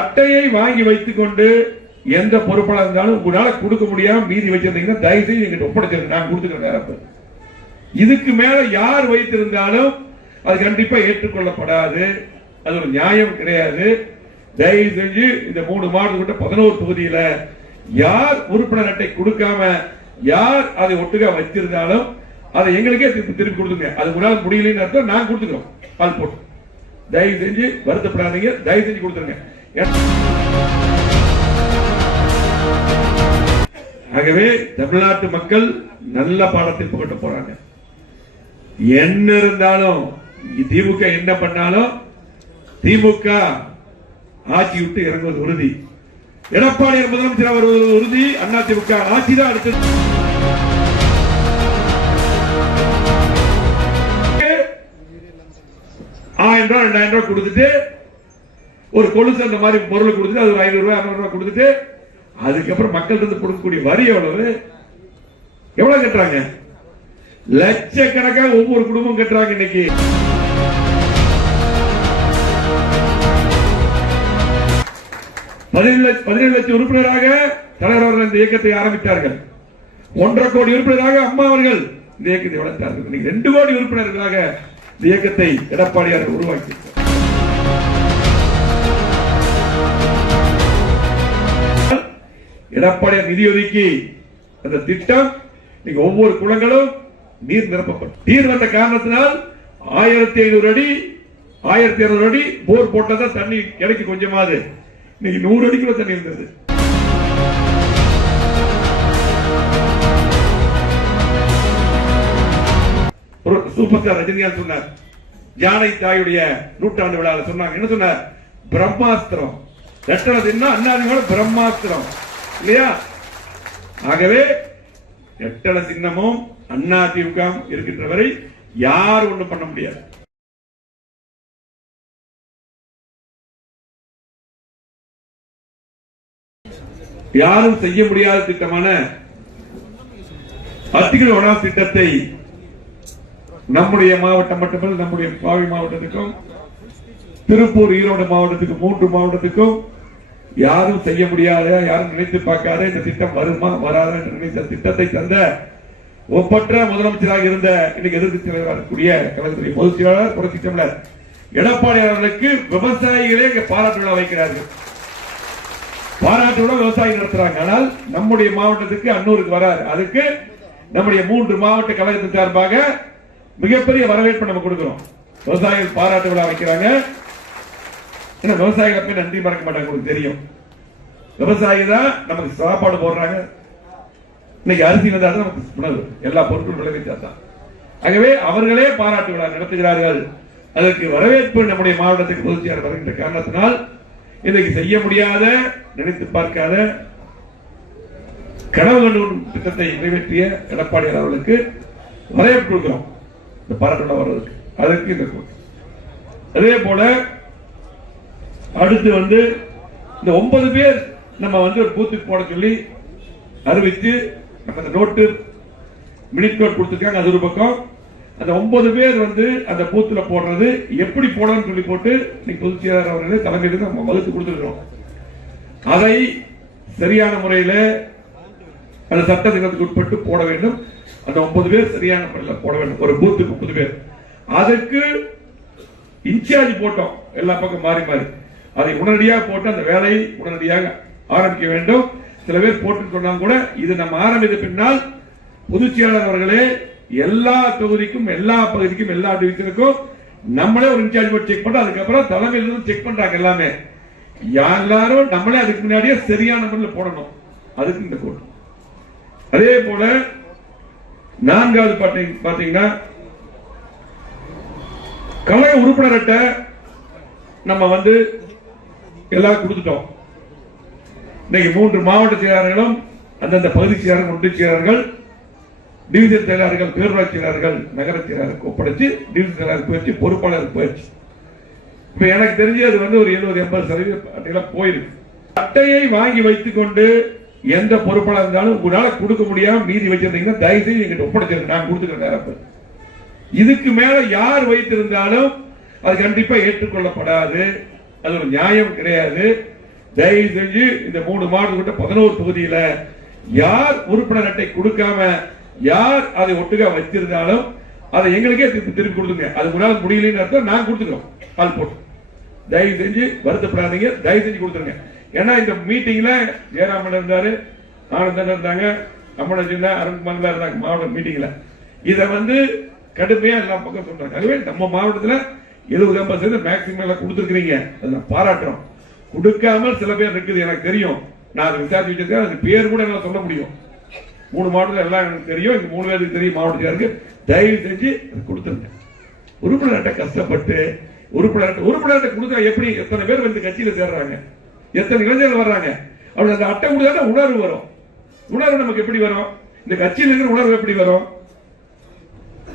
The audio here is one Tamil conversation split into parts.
அட்டையை வாங்கி வைத்துக் கொண்டு எந்த பொறுப்பாளர் இருந்தாலும் உங்களால கொடுக்க முடியாம மீதி வச்சிருந்தீங்கன்னா தயவு செய்து எங்கிட்ட ஒப்படைச்சிருங்க, நான் கொடுத்துக்கிறேன். இதுக்கு மேல யார் வைத்திருந்தாலும் அது கண்டிப்பா ஏற்றுக்கொள்ளப்படாது. அது ஒரு நியாயம் கிடையாது. தயவு செஞ்சு இந்த 3 மாவட்டத்துக்கிட்ட 11 தொகுதியில யார் உறுப்பினர் அட்டை கொடுக்காம யார் அதை ஒட்டுக்கா வச்சிருந்தாலும் அதை எங்களுக்கே திருப்பி கொடுத்துங்க. அது உங்களால் முடியலன்னு அர்த்தம், நான் கொடுத்துக்கிறோம். பால் போட்டு தயவு செஞ்சு வருத்தப்படாதீங்க, தயவு செஞ்சு கொடுத்துருங்க. ஆகவே தமிழ்நாட்டு மக்கள் நல்ல பாடத்தை புகட்ட போறாங்க. என்ன இருந்தாலும் திமுக என்ன பண்ணாலும் திமுக ஆட்சி விட்டு இறங்குவது உறுதி. எடப்பாடி முதலமைச்சர் வருவது உறுதி. அதிமுக ஆட்சி தான் அடுத்தது. 1000 ரூபாய் 2000 ரூபாய் கொடுத்துட்டு ஒரு கொலுசு அந்த மாதிரி பொருளை கொடுத்துட்டு அது 500 ரூபாய் 600 ரூபாய் கொடுத்துட்டு அதுக்கப்புறம் மக்கள் இருந்து கொடுக்கக்கூடிய வரி எவ்வளவு கட்டுறாங்க? லட்சக்கணக்காக ஒவ்வொரு குடும்பம் கட்டுறாங்க. இன்னைக்கு 17 லட்சம் உறுப்பினராக தலைவர் அவர்கள் இந்த இயக்கத்தை ஆரம்பித்தார்கள். 1.5 கோடி உறுப்பினராக அம்மா அவர்கள் இந்த இயக்கத்தை வளர்த்தார்கள். இன்னைக்கு 2 கோடி உறுப்பினர்களாக இந்த இயக்கத்தை எடப்பாடியார் உருவாக்கி எடப்பாடியார் நிதி ஒதுக்கி அந்த திட்டம் நீங்க ஒவ்வொரு குளங்களும் நீர் நிரப்பப்படும். நீர் வந்த காரணத்தினால் 1500 அடி 1200 அடி போர் போட்டதான் தண்ணி கிடைக்கு கொஞ்சமாவது. இன்னைக்கு 100 அடிக்குள்ள தண்ணி இருந்தது. சூப்பர் ஸ்டார் ரஜினிகாந்த் சொன்னார், ஜானை தாயுடைய நூற்றாண்டு விழாவில் சொன்னாங்க. என்ன சொன்னார்? பிரம்மாஸ்திரம். எட்டன தின்னா அண்ணாதியோட பிரம்மாஸ்திரம் இல்லையா? ஆகவே எட்டன சின்னமும் அதிமுக இருக்கின்ற வரை யார் ஒண்ணும் பண்ண முடியாது. யாரும் செய்ய முடியாத திட்டமான அத்திகிரி வனா திட்டத்தை நம்முடைய மாவட்டம் மட்டுமல்ல, நம்முடைய பாவி மாவட்டத்துக்கும் திருப்பூர் ஈரோடு மாவட்டத்துக்கும் 3 மாவட்டத்துக்கும் யாரும் செய்ய முடியாத, யாரும் நினைத்து பார்க்காத இந்த திட்டம் வருமா வராத என்று நினைத்த திட்டத்தை தந்த ஒப்பற்ற முதலமைச்சராக இருந்த இன்னைக்கு எதிர்க்கட்சி தலைவராக இருக்கக்கூடிய கழகத்துடைய பொதுச் செயலாளர் புரட்சி தமிழர் எடப்பாடி அவர்களுக்கு விவசாயிகளே இங்க பாராட்டு விழா வைக்கிறார்கள். பாராட்டு விழா விவசாயி நடத்துறாங்க. ஆனால் நம்முடைய மாவட்டத்துக்கு அன்னூருக்கு வராது. அதுக்கு நம்முடைய 3 மாவட்ட கழகத்தின் சார்பாக மிகப்பெரிய வரவேற்பு நம்ம கொடுக்கிறோம். விவசாயிகள் பாராட்டு விழா வைக்கிறாங்க. விவசாயிகளுக்கு நன்றி மறக்க மாட்டாங்க. உங்களுக்கு தெரியும், விவசாயி தான் நமக்கு சாப்பாடு போடுறாங்க. இன்னைக்கு அரிசி வந்தால் நமக்கு உணவு, எல்லா பொருட்களும் விளைவிச்சாதான். ஆகவே அவர்களே பாராட்டு விழா நடத்துகிறார்கள். அதற்கு வரவேற்பு நம்முடைய மாவட்டத்துக்கு பொதுச் செயலாளர் வருகின்ற காரணத்தினால் இன்னைக்கு செய்ய முடியாத, நினைத்து பார்க்காத, கனவு கண்டு திட்டத்தை நிறைவேற்றிய எடப்பாடி அவர்களுக்கு வரவேற்பு கொடுக்கிறோம். இந்த பாராட்டு விழா வர்றதுக்கு அதற்கு இந்த அதே போல அடுத்து இந்த 9 பேர் நம்ம ஒரு பூத்துக்கு போட சொல்லி அறிவித்து அந்த நோட்டு மினிட் நோட் கொடுத்திருக்காங்க. அது ஒரு பக்கம். அந்த 9 பேர் அந்த பூத்துல போடுறது எப்படி போடணும்னு சொல்லி போட்டு இன்னைக்கு பொதுச் செயலாளர் அவர்களே தலைமையில் நம்ம வகுத்து கொடுத்திருக்கிறோம். அதை சரியான முறையில் அந்த சட்ட திட்டத்துக்கு உட்பட்டு போட வேண்டும். அந்த 9 பேர் சரியான முறையில் போட வேண்டும். ஒரு பூத்துக்கு 9 பேர். அதற்கு இன்சார்ஜ் போட்டோம். எல்லா பக்கம் மாறி மாறி அதை உடனடியாக போட்டு அந்த வேலையை உடனடியாக ஆரம்பிக்க வேண்டும். சில பேர் போட்டு சொன்னாங்க கூட. இது நம்ம ஆரம்பித்த பின்னால் பொதுச் செயலாளர் அவர்களே எல்லா தொகுதிக்கும், எல்லா பகுதிக்கும், எல்லா டிவிஷனுக்கும் நம்மளே ஒரு இன்சார்ஜ் போட்டு செக் பண்ணோம். அதுக்கப்புறம் தலைமையிலிருந்து செக் பண்றாங்க எல்லாமே. எல்லாரும் நம்மளே அதுக்கு முன்னாடியே சரியான முறையில் போடணும். அதுக்கு இந்த கூட்டம். அதே போல 4வது பாத்தீங்கன்னா கழக உறுப்பினர் அட்டை நம்ம எல்லாம் கொடுத்துட்டோம். இன்னைக்கு 3 மாவட்ட செயலாளர்களும் அந்தந்த பகுதி செயலாளர்கள், ஒன்றிய செயலாளர்கள், டிவிஷன் செயலாளர்கள், பேரூராட்சி செயலாளர்கள், நகர செயலாளருக்கு ஒப்படைச்சு டிவிஷன் செயலாளருக்கு போயிடுச்சு, பொறுப்பாளருக்கு போயிடுச்சு. இப்ப எனக்கு தெரிஞ்சு அது ஒரு 70-80% அட்டையெல்லாம் போயிருக்கு. அட்டையை வாங்கி வைத்துக் கொண்டு எந்த பொறுப்பாளர் இருந்தாலும் உங்களால கொடுக்க முடியாம மீதி வச்சிருந்தீங்கன்னா தயவு செய்து எங்கிட்ட ஒப்படைச்சிருங்க, நான் கொடுத்துக்கிறேன். இதுக்கு மேல யார் வைத்திருந்தாலும் அது கண்டிப்பா ஏற்றுக்கொள்ளப்படாது. அது ஒரு நியாயம் கிடையாது. தயவு செஞ்சு இந்த 3 மாவட்டத்தில் 11 தொகுதியில யார் உறுப்பினர் அட்டை கொடுக்காம யார் அதை ஒட்டுக்கா வச்சிருந்தாலும் அதை எங்களுக்கே திருப்பி கொடுத்துங்க. அது முன்னாள் முடியலன்னு அர்த்தம், நாங்க கொடுத்துக்கிறோம் ஆள் போட்டு. தயவு செஞ்சு வருத்தப்படாதீங்க, தயவு செஞ்சு கொடுத்துருங்க. ஏன்னா இந்த மீட்டிங்ல ஜெயராமன் இருந்தாரு, ஆனந்தன் இருந்தாங்க, அம்மன் இருந்தா, அருண்குமார் இருந்தாங்க மாவட்ட மீட்டிங்ல. இதை கடுமையா எல்லா பக்கம் சொல்றாங்க. அதுவே நம்ம மாவட்டத்தில் 70-80% மேக்சிமம் எல்லாம் கொடுத்துருக்கீங்க, அதை நான் பாராட்டுறோம். கொடுக்காமல் சில பேர் இருக்குது, எனக்கு தெரியும். நான் அதை விசாரிச்சு வச்சிருக்கேன், அதுக்கு பேர் கூட என்னால சொல்ல முடியும். 3 மாவட்டத்தில் எல்லாம் எனக்கு தெரியும், இந்த 3 பேருக்கு தெரியும் மாவட்டத்திற்கு. தயவு செஞ்சு கொடுத்துருங்க. உறுப்பினர் அட்டை கஷ்டப்பட்டு உறுப்பினர் அட்டை கொடுத்தா எப்படி எத்தனை பேர் கட்சியில சேர்றாங்க, எத்தனை இளைஞர்கள் வர்றாங்க. அப்படி அந்த அட்டை கொடுத்தா உணர்வு வரும். உணர்வு நமக்கு எப்படி வரும்? இந்த கட்சியில் இருக்கிற உணர்வு எப்படி வரும்?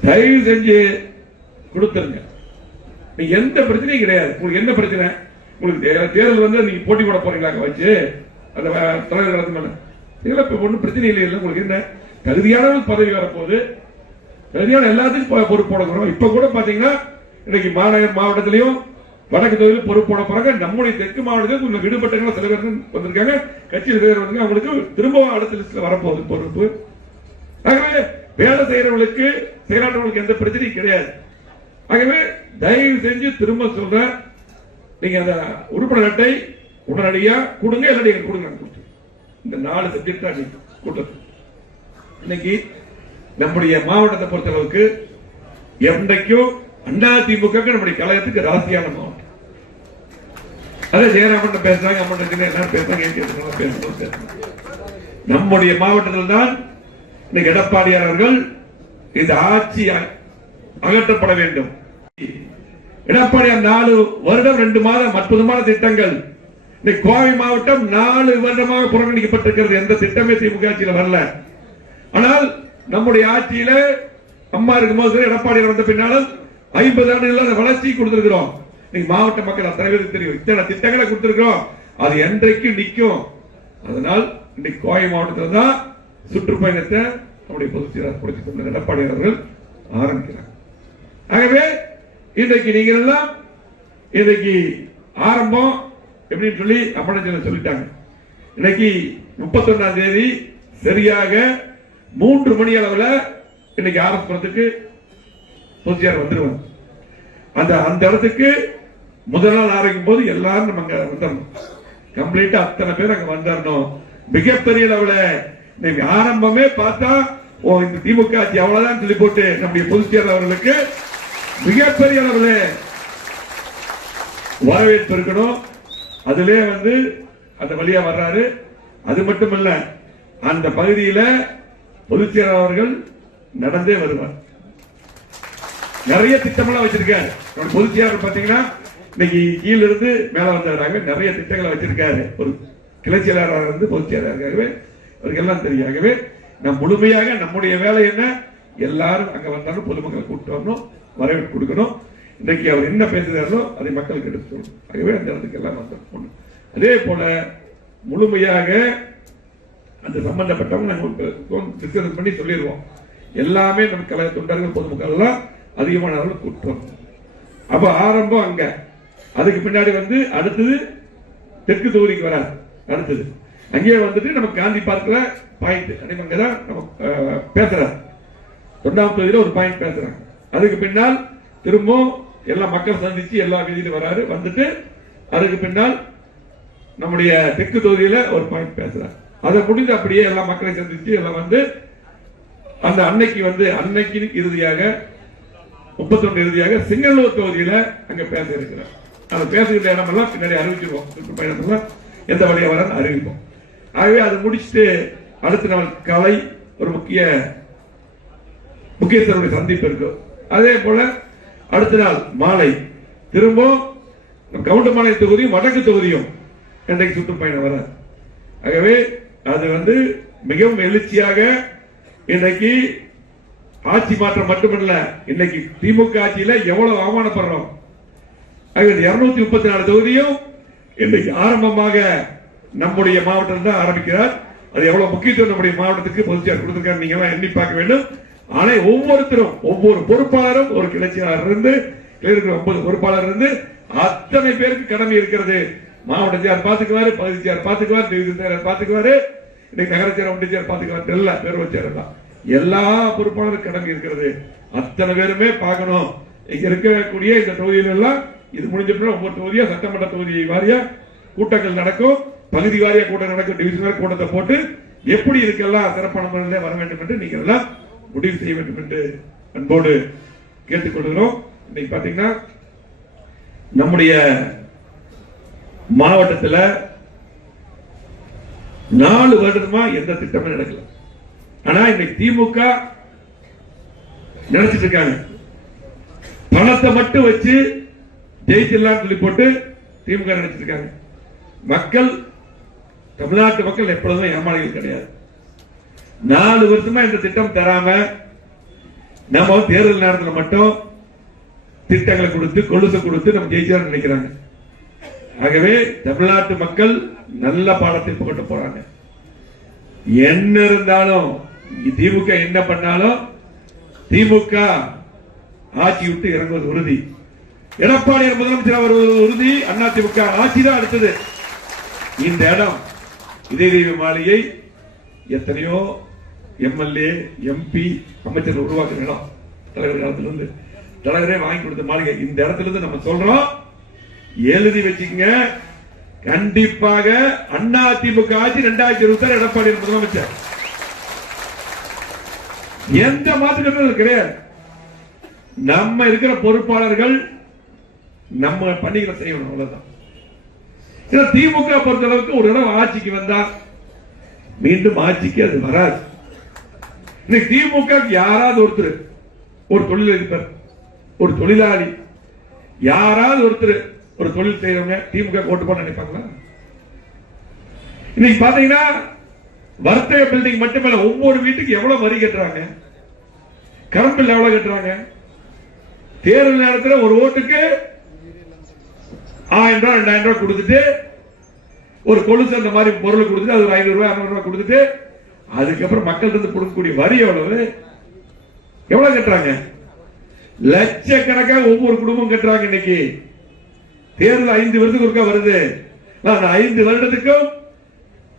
தயவு செஞ்சு கொடுத்துருங்க. எந்த பிரச்சனையும் கிடையாது. உங்களுக்கு என்ன பிரச்சனை? உங்களுக்கு தேர்தல் நீங்க போட்டி போட போறீங்களா வச்சு அந்த தலைவர் நடத்தும் ஒன்றும் பிரச்சனை இல்லை. உங்களுக்கு என்ன தகுதியான பதவி வரப்போகுது, தகுதியான எல்லாத்துக்கும் பொறுப்பு போட போறோம். இப்ப கூட பாத்தீங்கன்னா இன்னைக்கு மாநகர் மாவட்டத்திலையும் வடக்கு தொகுதியில் பொறுப்பு போட போறாங்க. நம்முடைய தெற்கு மாவட்டத்தில் கொஞ்சம் விடுபட்டவங்க சில பேர் வந்திருக்காங்க, கட்சியில் வந்து அவங்களுக்கு திரும்பவும் அடுத்த லிஸ்ட்ல வரப்போகுது பொறுப்பு. ஆகவே வேலை செய்யறவங்களுக்கு செயலாற்றவங்களுக்கு எந்த பிரச்சனையும் கிடையாது. ஆகவே தயவு செஞ்சு திரும்ப சொல்றேன், நீங்க அந்த உறுப்பினர் அட்டை உடனடியா கொடுங்க, இல்லாட்டி கொடுங்க. இந்த 4 சப்ஜெக்ட் தான் கூட்டத்தில் இன்னைக்கு நம்முடைய மாவட்டத்தை பொறுத்தளவுக்கு என்றைக்கும் அதிமுக நம்முடைய கழகத்துக்கு ராசியான மாவட்டம். அதே ஜெயராமன் பேசுறாங்க, அம்மன் எல்லாரும் பேசுறாங்க. நம்முடைய மாவட்டத்தில் தான் இன்னைக்கு எடப்பாடியார் அவர்கள் இந்த ஆட்சி அகற்றப்பட வேண்டும். எடப்பாடியார் 4 வருடம் 2 மாதம் அற்புதமான திட்டங்கள். இன்னைக்கு கோவை மாவட்டம் 4 வருடமாக புறக்கணிக்கப்பட்டிருக்கிறது. எந்த திட்டமே திமுக ஆட்சியில் வரல. ஆனால் நம்முடைய ஆட்சியில அம்மா இருக்கும்போது எடப்பாடியார் வந்த பின்னாலும் 50 ஆண்டுகள் வளர்ச்சி கொடுத்திருக்கிறோம். இன்னைக்கு மாவட்ட மக்கள் அத்தனை பேருக்கு தெரியும், இத்தனை திட்டங்களை கொடுத்திருக்கிறோம். அது என்றைக்கு நிற்கும். அதனால் இன்னைக்கு கோவை மாவட்டத்தில் தான் சுற்றுப்பயணத்தை நம்முடைய பொதுச் செயலாளர் புரட்சித் தலைவர் எடப்பாடி அவர்கள் ஆரம்பிக்கிறார். ஆகவே இன்றைக்கு நீங்கள் எல்லாம் இன்றைக்கு ஆரம்பம் எப்படின்னு சொல்லி அம்மன் சொல்லிட்டாங்க. இன்னைக்கு 31ஆம் தேதி சரியாக 3 மணி அளவில் இன்னைக்கு ஆரம்பிக்கிறதுக்கு பொதுச்செயலாளர் வந்துருவாங்க. அந்த இடத்துக்கு முதல் நாள் ஆரம்பிக்கும் போது எல்லாரும் நம்ம அங்க வந்துடணும். கம்ப்ளீட்டா அத்தனை பேர் அங்க வந்துடணும். மிகப்பெரிய அளவில் ஆரம்பமே பார்த்தா இந்த திமுக ஆட்சி அவ்வளவுதான் சொல்லி போட்டு நம்முடைய பொதுச் செயலாளர் அவர்களுக்கு மிகப்பெரிய அளவில் வரவேற்பு இருக்கணும். அதிலே அந்த வழியா வர்றாரு. அது மட்டுமல்ல, அந்த பகுதியில் பொதுச் செயலாளர் அவர்கள் நடந்தே வருவார். நிறைய திட்டமெல்லாம் வச்சிருக்காரு. பொதுச் செயலாளர் பாத்தீங்கன்னா இன்னைக்கு கீழ இருந்து மேல வந்தாங்க, நிறைய திட்டங்களை வச்சிருக்காரு. ஒரு கிளை செயலாளராக இருந்து பொதுச் செயலாளராகவே அவருக்கு எல்லாம் தெரியும். ஆகவே நம் முழுமையாக நம்முடைய வேலை என்ன, எல்லாரும் அங்க வந்தாலும் பொதுமக்களை கூப்பிட்டு வரணும், வரவேற்பு கொடுக்கணும். இன்னைக்கு அவர் என்ன பேசுறாரோ அதை மக்களுக்கு எடுத்து சொல்லணும். ஆகவே அந்த இடத்துக்கு எல்லாம் வந்தோம். அதே போல முழுமையாக அந்த சம்பந்தப்பட்டவங்க நாங்கள் டிஸ்கஸ் பண்ணி சொல்லிடுவோம். எல்லாமே நம்ம கழக தொண்டர்கள் பொதுமக்கள் எல்லாம் அதிகமானவர்கள் கூட்டம். அப்ப ஆரம்பம் அங்க. அதுக்கு பின்னாடி அடுத்தது தெற்கு தொகுதிக்கு வர அடுத்தது அங்கே நம்ம காந்தி பார்க்கல பாயிண்ட் அங்கதான் நம்ம பேசுறாங்க. 9ஆம் தொகுதியில ஒரு பாயிண்ட் பேசுறாங்க. அதுக்கு பின்னால் திரும்பவும் எல்லா மக்கள் சந்திச்சு எல்லா வீதியிலும் வராரு. வந்துட்டு அதுக்கு பின்னால் நம்முடைய தெற்கு தொகுதியில ஒரு பாயிண்ட் பேசுறாங்க. அதை முடிந்து அப்படியே எல்லா மக்களை சந்திச்சு எல்லாம் அந்த அன்னைக்கு இறுதியாக 31 இறுதியாக சிங்களூர் தொகுதியில அங்க பேச இருக்கிறார். அந்த பேசுகிற இடமெல்லாம் பின்னாடி அறிவிச்சிருவோம். சுற்றுப்பயணத்துல எந்த வழியா வர அறிவிப்போம். ஆகவே அதை முடிச்சுட்டு அடுத்த நாள் காலை ஒரு முக்கியஸ்தருடைய சந்திப்பு இருக்கும். அதே போல அடுத்த நாள் மாலை திரும்பவும் கவுண்டமலை தொகுதியும் வடக்கு தொகுதியும் இன்றைக்கு சுற்றுப்பயணம் வர. ஆகவே அது மிகவும் எழுச்சியாக இன்றைக்கு ஆட்சி மாற்றம் மட்டுமல்ல, இன்னைக்கு திமுக ஆட்சியில எவ்வளவு அவமானப்படுறோம். 234 தொகுதியும் இன்றைக்கு ஆரம்பமாக நம்முடைய மாவட்டம் தான் ஆரம்பிக்கிறார். அது எவ்வளவு முக்கியத்துவம் நம்முடைய மாவட்டத்துக்கு பொதுச்செயலாளர் கொடுத்திருக்காரு நீங்க எண்ணி பார்க்க வேண்டும். ஆனா ஒவ்வொருத்தரும் ஒவ்வொரு பொறுப்பாளரும் ஒரு கிளை செயலாளர் இருந்து 9 பொறுப்பாளர் இருந்து அத்தனை பேருக்கு கடமை இருக்கிறது. மாவட்ட செயலர் பாத்துக்குவாரு, பகுதி செயலர் பாத்துக்குவாரு, டிவிஷன் செயலர் பாத்துக்குவாரு, இன்னைக்கு நகர செயலர் ஒன்றிய செயலர் பாத்துக்குவாரு, எல்லா பேர் வச்சாரு. எல்லா பொறுப்பாளரும் கடமை இருக்கிறது. அத்தனை பேருமே பார்க்கணும். இங்க இருக்கக்கூடிய இந்த தொகுதியில எல்லாம் இது முடிஞ்ச பிறகு ஒவ்வொரு தொகுதியா சட்டமன்ற தொகுதி வாரியா கூட்டங்கள் நடக்கும், பகுதி வாரியா கூட்டம் நடக்கும், டிவிஷன் கூட்டத்தை போட்டு எப்படி இதுக்கெல்லாம் சிறப்பான முறையில் வர வேண்டும் என்று நீங்கள் எல்லாம் முடிவு செய்ய வேண்டும் என்று அன்போடு கேட்டுக்கொள்கிறோம். இன்னைக்கு பாத்தீங்கன்னா நம்முடைய மாவட்டத்தில் 4 வருடமா எந்த திட்டமும் நடக்கல. ஆனா இன்னைக்கு திமுக நினைச்சிட்டு இருக்காங்க, பணத்தை மட்டும் வச்சு ஜெயிச்சிடலாம் சொல்லி போட்டு திமுக நினைச்சிட்டு இருக்காங்க. மக்கள், தமிழ்நாட்டு மக்கள் எப்பொழுதும் ஏமாளிகள் கிடையாது. 4 வருஷமா இந்த திட்டம் தராம நம்ம தேர்தல் நேரத்தில் மட்டும் திட்டங்களை கொடுத்து கொலுசை கொடுத்து நம்ம ஜெயிச்சா நினைக்கிறாங்க. ஆகவே தமிழ்நாட்டு மக்கள் நல்ல பாடத்தை புகட்ட போறாங்க. என்ன இருந்தாலும் திமுக என்ன பண்ணாலும் திமுக ஆட்சி விட்டு இறங்குவது உறுதி. எடப்பாடியார் முதலமைச்சர் வருவது உறுதி. அதிமுக ஆட்சி தான் அடுத்தது. இந்த இடம் இதயதெய்வ மாளிகை எத்தனையோ எம்எல்ஏ, எம்பி, அமைச்சர் உருவாக்குற இடம். தலைவர் காலத்திலிருந்து தலைவரே வாங்கி கொடுத்த மாளிகை. இந்த இடத்துல இருந்து நம்ம சொல்றோம், எழுதி வச்சுங்க. கண்டிப்பாக அதிமுக ஆட்சி 2026 எடப்பாடி முதலமைச்சர். எந்த மாற்றமும் கிடையாது. நம்ம இருக்கிற பொறுப்பாளர்கள் நம்ம பணிகளை செய்யணும், அவ்வளவுதான். திமுக பொறுத்தளவுக்கு ஒரு இடம் ஆட்சிக்கு வந்தா மீண்டும் ஆட்சிக்கு அது வராது. திமுக யாராவது ஒருத்தர், ஒரு தொழிலதிபர், ஒரு தொழிலாளி, யாராவது ஒருத்தர் ஒரு தொழில் செய்யறவங்க திமுக ஓட்டு போட நினைப்பாங்களா? இன்னைக்கு பாத்தீங்கன்னா வர்த்தக பில்டிங் மட்டுமல்ல, ஒவ்வொரு வீட்டுக்கு எவ்வளவு வரி கட்டுறாங்க, கரண்ட் பில் எவ்வளவு கட்டுறாங்க. தேர்தல் நேரத்தில் ஒரு ஓட்டுக்கு 1000 ரூபாய் 2000 ரூபாய் கொடுத்துட்டு ஒரு கொலுசு அந்த மாதிரி பொருள் கொடுத்துட்டு அது ஒரு 500 ரூபாய் 600 ரூபாய் கொடுத்துட்டு அதுக்கப்புறம் மக்கள் இருந்து கொடுக்கக்கூடிய வரி எவ்வளவு கட்டுறாங்க? லட்சக்கணக்காக ஒவ்வொரு குடும்பம் கட்டுறாங்க. இன்னைக்கு தேர்தல் 5 வருஷத்துக்கு ஒருக்கா வருது. 5 வருடத்துக்கும்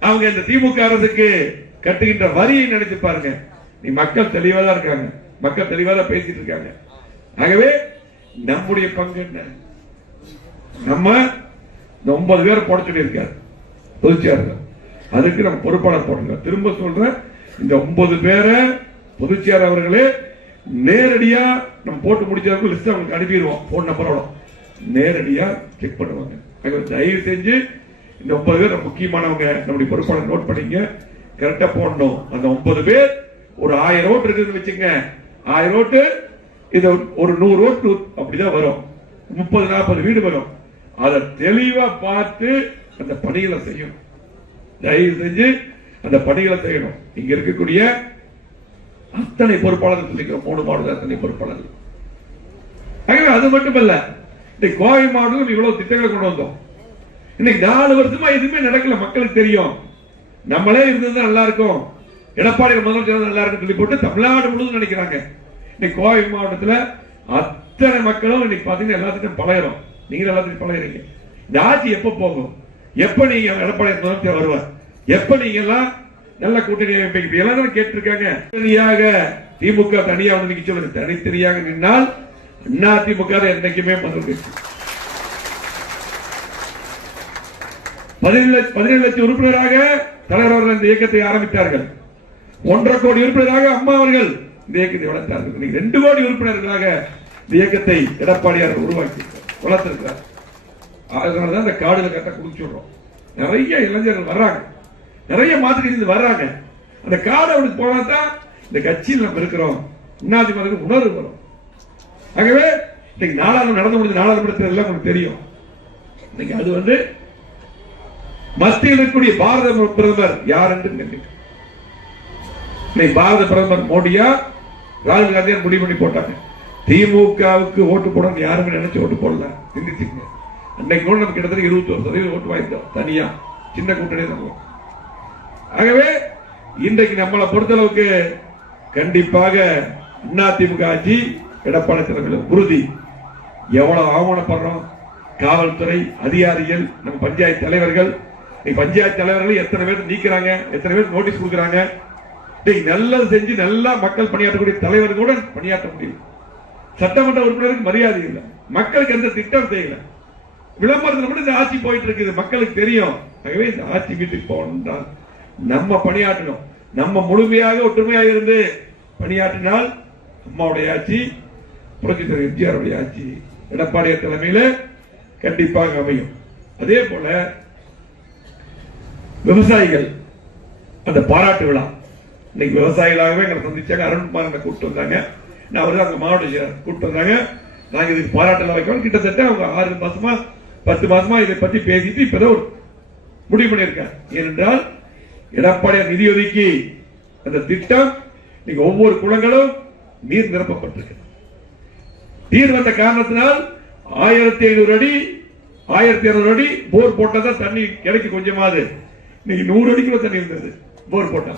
அவங்க இந்த திமுக அரசுக்கு கட்டுகின்ற வரியை நினைத்து பாருங்க. நீ மக்கள் தெளிவா தான் இருக்காங்க, மக்கள் தெளிவா தான் பேசிட்டு இருக்காங்க. ஆகவே நம்முடைய பங்கு என்ன? நம்ம 9 பேர் போட சொல்லி இருக்காரு பொதுச்செயலாளர். அதுக்கு நம்ம பொறுப்பாளர் போட்டுருக்கோம். திரும்ப சொல்றேன், இந்த 9 பேரை பொதுச்செயலாளர் அவர்களே நேரடியா நம்ம போட்டு முடிச்சவங்க லிஸ்ட் அவங்களுக்கு அனுப்பிடுவோம். போன் நம்பரோட நேரடியா செக் பண்ணுவாங்க. தயவு செஞ்சு இந்த 9 பேர் முக்கியமானவங்க, நம்முடைய பொறுப்பாளர் நோட் பண்ணிங்க, கரெக்டா போடணும். அந்த 9 பேர் ஒரு 1000 ஓட்டு இருக்குன்னு வச்சுங்க, 1000 ஓட்டு இது ஒரு 100 ஓட்டு அப்படிதான் வரும். 30-40 வீடு வரும். அதை தெளிவா பார்த்து அந்த பணிகளை செய்யணும். தயவு செஞ்சு அந்த பணிகளை செய்யணும். இங்க இருக்கக்கூடிய அத்தனை பொறுப்பாளர்கள் சொல்லிக்கிறோம், 3 மாவட்ட அத்தனை பொறுப்பாளர்கள். ஆகவே அது மட்டுமல்ல, இன்னைக்கு கோவை மாவட்டம் இவ்வளவு திட்டங்களை கொண்டு வந்தோம். இன்னைக்கு 4 வருஷமா எதுவுமே நடக்கல. மக்களுக்கு தெரியும், நம்மளே இருந்தது நல்லா இருக்கும், எடப்பாடி முதலமைச்சர் நல்லா இருக்கும் சொல்லி போட்டு தமிழ்நாடு முழுவதும் நினைக்கிறாங்க. இன்னைக்கு கோவை மாவட்டத்தில் அத்தனை மக்களும் இன்னைக்கு பாத்தீங்கன்னா எல்லாத்துக்கும் பழகிறோம். நீங்க எல்லாத்துக்கும் பழகிறீங்க. இந்த ஆட்சி எப்ப போகும்? எப்ப நீங்க எடப்பாடி முதலமைச்சர் வருவார்? எப்ப நீங்க எல்லாம் நல்ல கூட்டணி அமைப்பு எல்லாரும் கேட்டிருக்காங்க. தனியாக திமுக தனியாக வந்து நிக்க சொல்லுங்க. தனித்தனியாக நின்னால் அதிமுக என்னைக்குமே பதில் 17 லட்சம் உறுப்பினராக தலைவர் அவர்கள் இந்த இயக்கத்தை ஆரம்பித்தார்கள். 1.5 கோடி உறுப்பினராக அம்மா அவர்கள் இந்த இயக்கத்தை வளர்த்தார்கள். 2 கோடி உறுப்பினர்களாக இந்த இயக்கத்தை எடப்பாடியார் உருவாக்கி வளர்த்திருக்கிறார். அதனாலதான் இந்த காடுல கட்ட குடிச்சுடுறோம். நிறைய இளைஞர்கள் வர்றாங்க, நிறைய மாதிரி வர்றாங்க. அந்த காடு அவனுக்கு போனா தான் இந்த கட்சியில் நம்ம இருக்கிறோம், அதிமுக உணர்வு வரும். ஆகவே இன்னைக்கு நாடாளுமன்றம் நடந்து முடிஞ்ச நாடாளுமன்றத்தில் எல்லாம் உங்களுக்கு தெரியும். இன்னைக்கு அது வந்து மத்தியில் இருக்கக்கூடிய பாரத பிரதமர் யார் என்று இன்னைக்கு பாரத பிரதமர் மோடியா ராகுல் காந்தியா முடிவு பண்ணி போட்டாங்க. திமுகவுக்கு ஓட்டு போட யாருமே நினைச்சு ஓட்டு போடல. சிந்திச்சுங்க. அன்னைக்கு கூட நம்ம கிட்டத்தட்ட 21% ஓட்டு வாங்கிட்டோம் தனியா, சின்ன கூட்டணி தான். ஆகவே இன்றைக்கு நம்மளை பொறுத்தளவுக்கு கண்டிப்பாக அதிமுக ஆட்சி எடப்பாடி தலைமையில் உறுதி. எவ்வளவு அவமானப்படுறோம், காவல்துறை அதிகாரிகள், நம்ம பஞ்சாயத்து தலைவர்கள், பஞ்சாயத்து தலைவர்கள் எத்தனை பேர் நீக்கிறாங்க, எத்தனை பேர் நோட்டீஸ் கொடுக்குறாங்க. நல்லது செஞ்சு நல்லா மக்கள் பணியாற்றக்கூடிய தலைவர் கூட பணியாற்ற முடியும். சட்டமன்ற உறுப்பினருக்கு மரியாதை இல்லை, மக்களுக்கு எந்த திட்டம் செய்யல, விளம்பரத்தில் மட்டும் இந்த ஆட்சி போயிட்டு இருக்குது, மக்களுக்கு தெரியும். ஆகவே இந்த ஆட்சி வீட்டுக்கு போகணும், நம்ம பணியாற்றணும். நம்ம முழுமையாக ஒற்றுமையாக இருந்து பணியாற்றினால் அம்மாவுடைய ஆட்சி, புரட்சித் தலைவர் எம்ஜிஆருடைய ஆட்சி எடப்பாடியார் தலைமையில கண்டிப்பாக அமையும். அதே போல விவசாயிகள் அந்த பாராட்டு விழா இன்னைக்கு விவசாயிகளாகவே எங்களை சந்திச்சாங்க. அருண்குமார் கூப்பிட்டு வந்தாங்க, அவர் அங்க மாவட்ட கூப்பிட்டு வந்தாங்க. நாங்க இதுக்கு பாராட்டு வைக்கணும். கிட்டத்தட்ட அவங்க 6 மாசமா 10 மாசமா இதை பத்தி பேசிட்டு இப்பதான் ஒரு முடிவு பண்ணியிருக்காங்க. ஏனென்றால் எடப்பாடியார் நிதி ஒதுக்கி அந்த திட்டம் இன்னைக்கு ஒவ்வொரு குளங்களும் நீர் நிரப்பப்பட்டிருக்கு. நீர் வந்த காரணத்தினால் 1500 அடி 1200 அடி போர் போட்டா தண்ணி கிடைக்கு கொஞ்சமாவது. இன்னைக்கு 100 அடிக்குள்ள தண்ணி இருந்தது போர் போட்டா.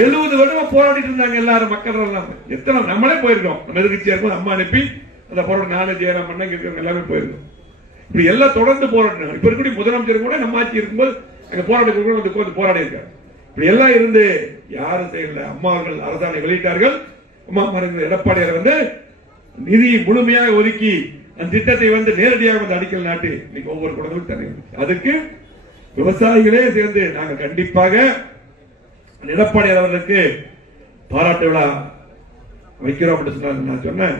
70 வருடமா போராடிட்டு இருந்தாங்க எல்லாரும், மக்கள் எல்லாம். எத்தனை நம்மளே போயிருக்கோம், நம்ம எதிர்கட்சியா இருக்கும், அம்மா அனுப்பி அந்த போராட்டம் 4 ஜெயராம் பண்ண இருக்கிறவங்க எல்லாமே போயிருக்கோம். இப்படி எல்லாம் தொடர்ந்து போராடினாங்க. இப்ப இருக்கக்கூடிய முதலமைச்சர் கூட நம்ம ஆட்சி இருக்கும்போது அங்க போராடி போராடி இருக்காங்க. இப்படி எல்லாம் இருந்து யாரும் செய்யல. அம்மா அவர்கள் அரசாணை வெளியிட்டார்கள். அம்மா எடப்பாடியார் வந்து நிதி முழுமையாக ஒதுக்கி அந்த திட்டத்தை வந்து நேரடியாக வந்து அடிக்கல் நாட்டு இன்னைக்கு ஒவ்வொரு குடும்பங்களும் தண்ணி. அதுக்கு விவசாயிகளே சேர்ந்து நாங்க கண்டிப்பாக எடப்பாடியார் அவர்களுக்கு பாராட்டு விழா வைக்கிறோம் என்று சொன்னாங்க. நான் சொன்னேன்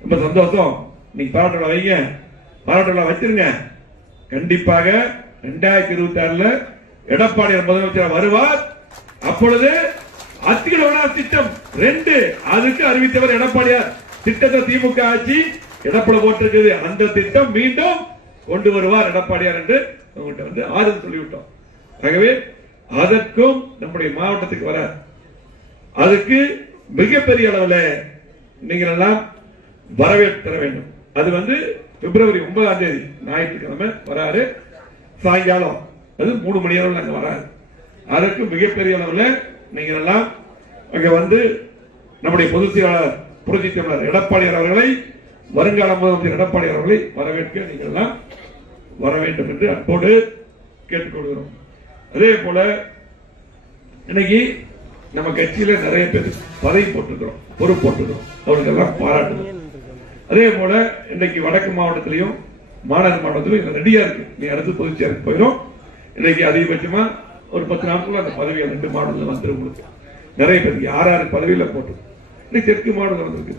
ரொம்ப சந்தோஷம், நீங்க பாராட்டு விழா வைங்க, பாராட்டு விழா வச்சிருங்க. கண்டிப்பாக 2026 எடப்பாடியார் முதலமைச்சர் வருவார். அப்பொழுது அத்திகிட திட்டம் 2 அதுக்கு அறிவித்தவர் எடப்பாடியார். திட்டத்தை திமுக ஆட்சி எடப்பாடி போட்டிருக்குது, அந்த திட்டம் மீண்டும் கொண்டு வருவார் எடப்பாடியார் என்று உங்கள்கிட்ட வந்து ஆறுதல் சொல்லிவிட்டோம். ஆகவே அதற்கும் நம்முடைய மாவட்டத்துக்கு வர அதுக்கு மிகப்பெரிய அளவில் நீங்கள் எல்லாம் வரவேற்பு தர வேண்டும். அது வந்து பிப்ரவரி 9ஆம் தேதி ஞாயிற்றுக்கிழமை வராரு, சாயங்காலம் அது 3 மணி அளவில் நாங்கள் வராது. அதற்கு மிகப்பெரிய அளவில் நீங்கள் எல்லாம் அங்க வந்து நம்முடைய பொதுச் செயலாளர் புரட்சித் தலைவர் எடப்பாடியார் அவர்களை, வருங்கால முதலமைச்சர் எடப்பாடியார் அவர்களை வரவேற்க நீங்கள் எல்லாம் வர வேண்டும் என்று அன்போடு கேட்டுக்கொள்கிறோம். அதே போல இன்னைக்கு நம்ம கட்சியில நிறைய பேர் பதவி போட்டுக்கிறோம், பொறுப்பு போட்டுக்கிறோம், அவருக்கு எல்லாம் பாராட்டுகிறோம். அதே போல இன்னைக்கு வடக்கு மாவட்டத்திலையும் மாநகர் மாவட்டத்திலும் ரெடியா இருக்கு. நீ அடுத்து பொதுச் செயலருக்கு போயிடும். இன்னைக்கு அதிகபட்சமா ஒரு 10 நாட்களுக்கு அந்த பதவியை 2 மாவட்டத்தில் வந்துடும். உங்களுக்கு நிறைய பேருக்கு 6 பதவியில போட்டு இன்னைக்கு தெற்கு மாவட்டம் வந்திருக்கு.